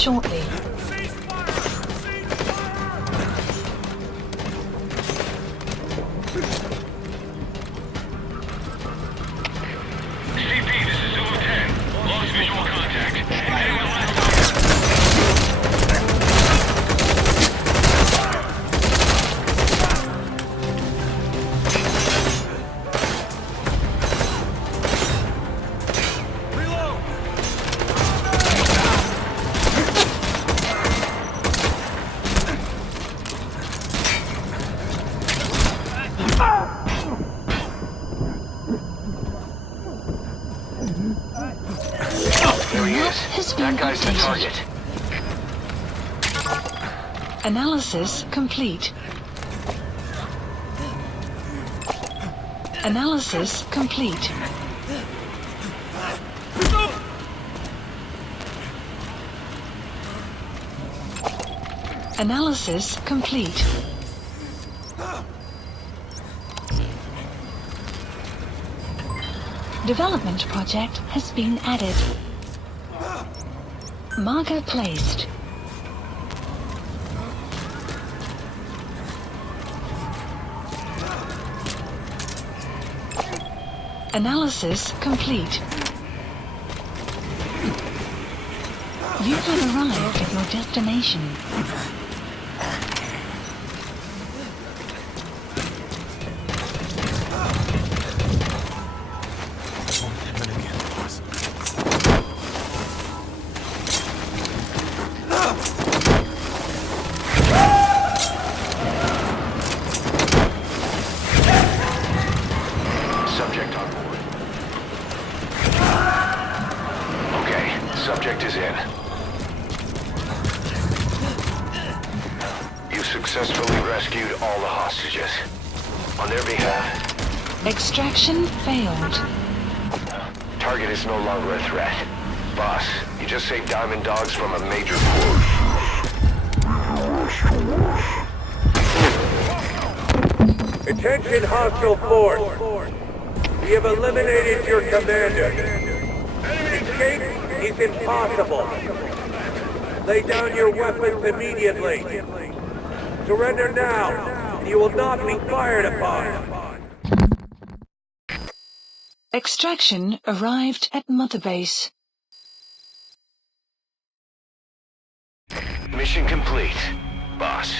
shortly. CP, this is Zulu 10. Lost visual contact. Heading to last There he is. Has been That guy's the updated. target. Analysis complete. Analysis complete. Analysis complete. Development project has been added. Marker placed. Analysis complete. You have arrived at your destination. Subject on board. Okay, subject is in. You successfully rescued all the hostages. On their behalf, Extraction failed. target is no longer a threat. Boss, you just saved Diamond Dogs from a major Attention hostile force. We have eliminated your commander. Escape is impossible. Lay down your weapons immediately. Surrender now, and you will not be fired upon. Extraction arrived at Mother Base. Mission complete, boss.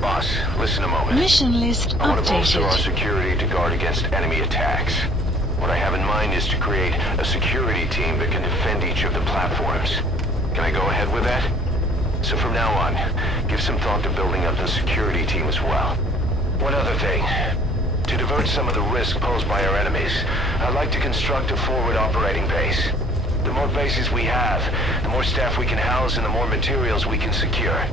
Boss, listen a moment. Mission list I want to bolster our updated. security to guard against enemy attacks. What I have in mind is to create a security team that can defend each of the platforms. Can I go ahead with that? So from now on, give some thought to building up the security team as well. One other thing. To divert some of the risk posed by our enemies, I'd like to construct a forward operating base. The more bases we have, the more staff we can house and the more materials we can secure.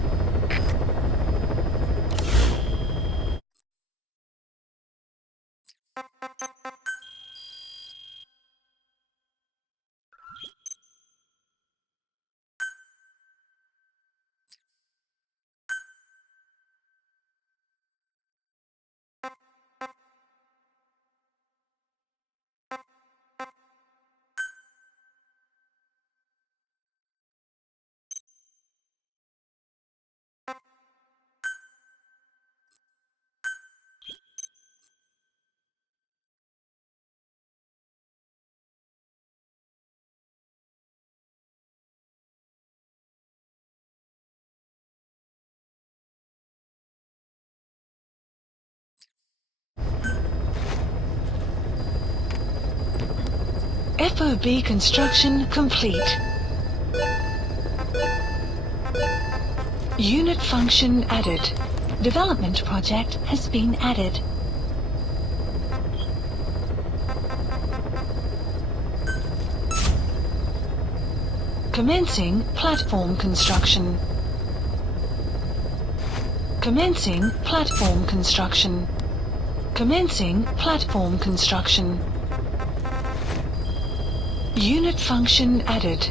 FOB construction complete. Unit function added. Development project has been added. Commencing platform construction. Commencing platform construction. Commencing platform construction. Unit function added.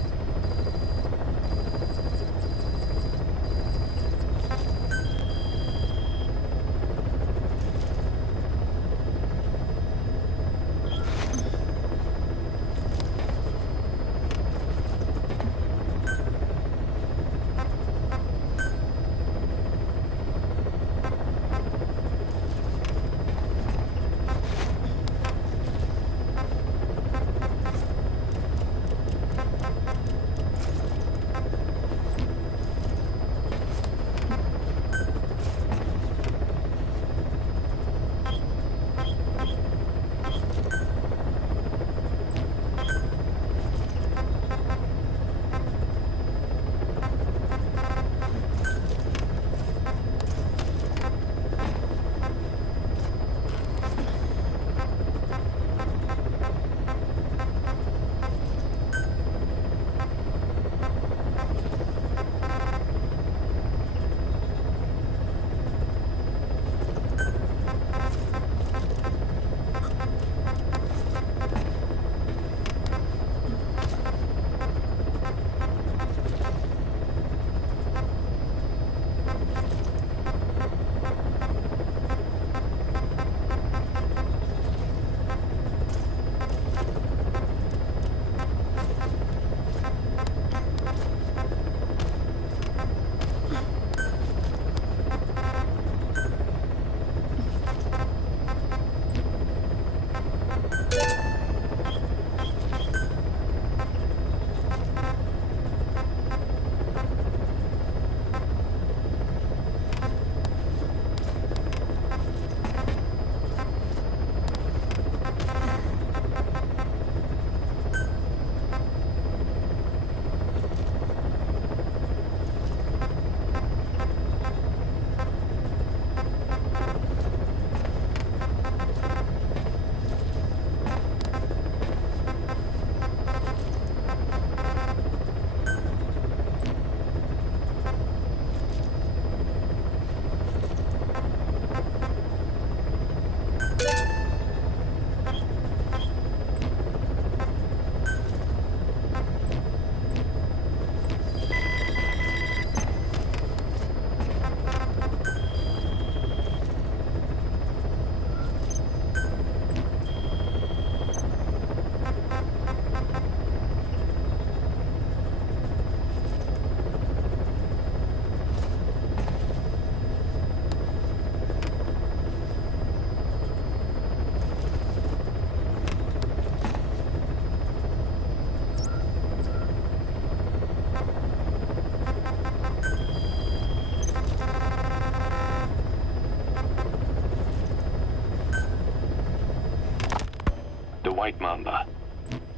White Mamba,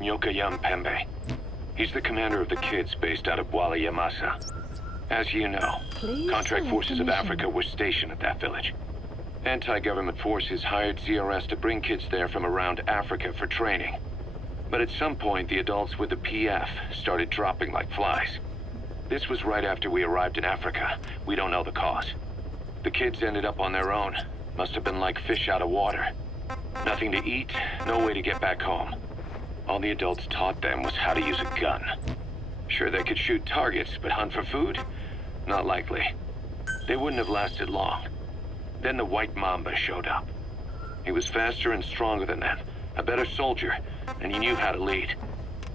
Nyoka Pembe. He's the commander of the kids based out of Wala Yamasa. As you know, contract forces of Africa were stationed at that village. Anti-government forces hired ZRS to bring kids there from around Africa for training. But at some point, the adults with the PF started dropping like flies. This was right after we arrived in Africa. We don't know the cause. The kids ended up on their own. Must have been like fish out of water. Nothing to eat, no way to get back home. All the adults taught them was how to use a gun. Sure, they could shoot targets, but hunt for food? Not likely. They wouldn't have lasted long. Then the White Mamba showed up. He was faster and stronger than them, a better soldier, and he knew how to lead.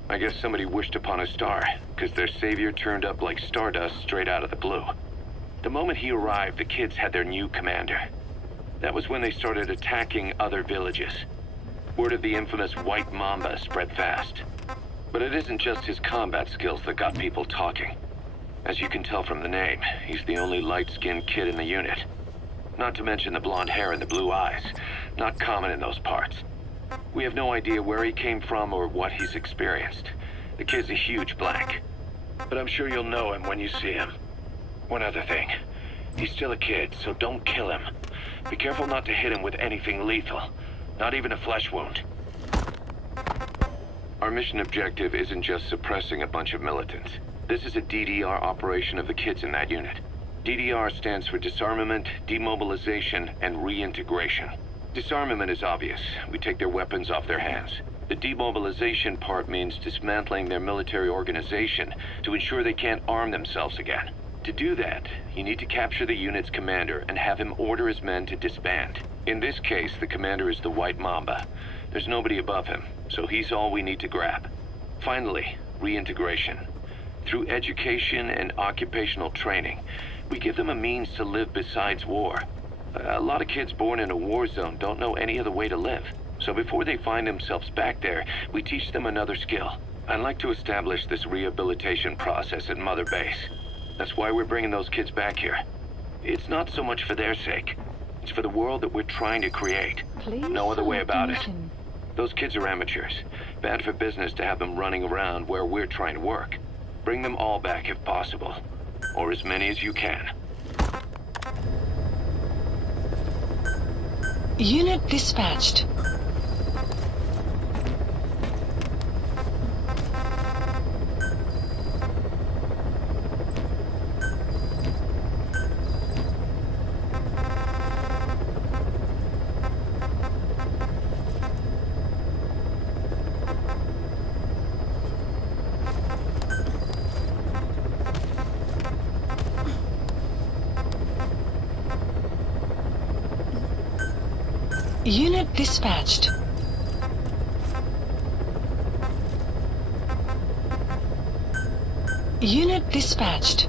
I guess somebody wished upon a star, because their savior turned up like stardust straight out of the blue. The moment he arrived, the kids had their new commander. That was when they started attacking other villages. Word of the infamous White Mamba spread fast. But it isn't just his combat skills that got people talking. As you can tell from the name, he's the only light-skinned kid in the unit. Not to mention the blonde hair and the blue eyes. Not common in those parts. We have no idea where he came from or what he's experienced. The kid's a huge blank. But I'm sure you'll know him when you see him. One other thing. He's still a kid, so don't kill him. Be careful not to hit him with anything lethal. Not even a flesh wound. Our mission objective isn't just suppressing a bunch of militants. This is a DDR operation of the kids in that unit. DDR stands for Disarmament, Demobilization, and Reintegration. Disarmament is obvious. We take their weapons off their hands. The demobilization part means dismantling their military organization to ensure they can't arm themselves again. To do that, you need to capture the unit's commander and have him order his men to disband. In this case, the commander is the White Mamba. There's nobody above him, so he's all we need to grab. Finally, reintegration. Through education and occupational training, we give them a means to live besides war. A lot of kids born in a war zone don't know any other way to live. So before they find themselves back there, we teach them another skill. I'd like to establish this rehabilitation process at Mother Base. That's why we're bringing those kids back here. It's not so much for their sake. It's for the world that we're trying to create. Please No other way about it. listen. Those kids are amateurs. Bad for business to have them running around where we're trying to work. Bring them all back if possible. Or as many as you can. Unit dispatched. Unit dispatched. Unit dispatched.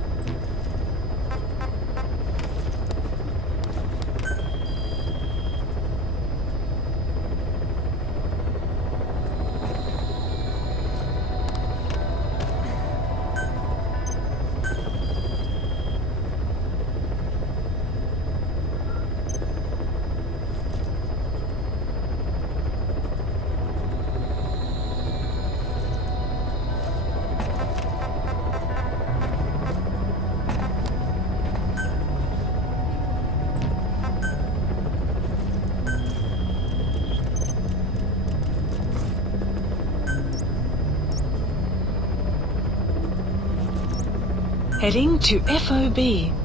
Heading to FOB.